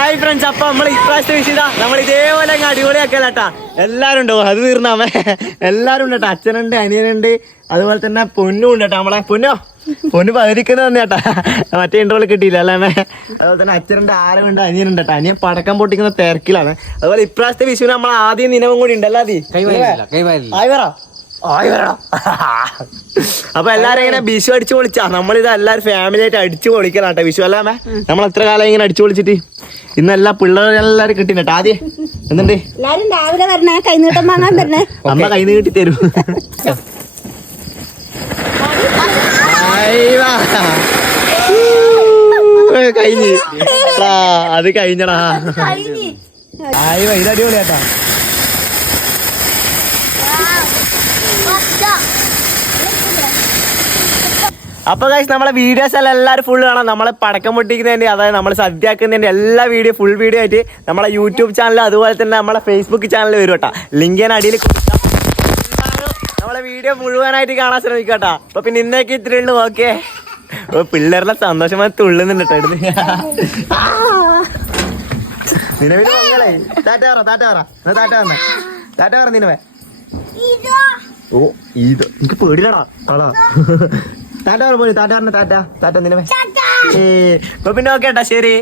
Hi friends, അപ്പൊ നമ്മൾ ഇപ്രാവശ്യത്തെ വിഷയതാ നമ്മൾ ഇതേപോലെ അടിപൊളിയാക്കലാട്ടാ. എല്ലാരും ഉണ്ടോ? അത് തീർന്നാമേ എല്ലാരും ഉണ്ട് കേട്ടോ. അച്ഛനുണ്ട്, അനിയനുണ്ട്, അതുപോലെ തന്നെ പൊന്നും ഉണ്ട് കേട്ടോ. നമ്മളെ പൊന്നു പതിരിക്കുന്നത് തന്നെ കേട്ടാ. മറ്റേ ഇന്റർവ്യൂ കിട്ടിയില്ല അല്ലേ? അതുപോലെ തന്നെ അച്ഛനുണ്ട്, ആരുണ്ട്, അനിയനുണ്ട് കേട്ടോ. അനിയൻ പടക്കം പൊട്ടിക്കുന്ന തിരക്കിലാണ്. അതുപോലെ ഇപ്രാവശ്യത്തെ വിഷുവിന് നമ്മൾ ആദ്യം ദിനവും കൂടി ഉണ്ടല്ലോ. അപ്പൊ എല്ലാരും ഇങ്ങനെ വിഷു അടിച്ചു പൊളിച്ചാ. നമ്മളിത് എല്ലാരും ഫാമിലി ആയിട്ട് അടിച്ചു പൊളിക്കലാട്ടെ വിഷു അല്ലാമേ. നമ്മൾ എത്ര കാലം ഇങ്ങനെ അടിച്ചു പൊളിച്ചിട്ട് ഇന്നെല്ലാ പിള്ളേരെല്ലാരും കിട്ടിട്ടോ. ആദ്യം എന്തുണ്ട് രാവിലെ വരണേ, കൈനീട്ടം വാങ്ങാൻ വരണേ. അമ്മ കൈ നീട്ടി തരൂ. കഴിഞ്ഞ് അത് കഴിഞ്ഞടാ. ഇത് അടിപൊളിയാട്ടാ. അപ്പൊ ഗൈസ് നമ്മളെ വീഡിയോസ് എല്ലാം എല്ലാവരും ഫുൾ കാണാം. നമ്മളെ പടക്കം പൊട്ടിക്കുന്നതിന്റെ, അതായത് നമ്മൾ സദ്യയാക്കുന്നതിന്റെ എല്ലാ വീഡിയോ ഫുൾ വീഡിയോ ആയിട്ട് നമ്മളെ യൂട്യൂബ് ചാനൽ, അതുപോലെ തന്നെ നമ്മളെ ഫേസ്ബുക്ക് ചാനൽ വരും കേട്ടോ. ലിങ്ക് ഞാൻ അടിയിൽ കൊടുക്കാം. നമ്മളെ വീഡിയോ മുഴുവനായിട്ട് കാണാൻ ശ്രമിക്കട്ടോ. അപ്പൊ പിന്നെ ഇന്നേക്ക് ഇത്രേ ഉള്ളൂ. ഓക്കെ, പിള്ളേരുടെ സന്തോഷമായി തുള്ളുന്നുണ്ട് കേട്ടോ. നിലവിൽ നിലവേ ഓ ഇത് എനിക്ക് പേടിയില്ലടാ. ടാറ്റ പോയി, ടാറ്റ നിലവേ. പിന്നെ ഓക്കെ ട്ടാ, ശരി.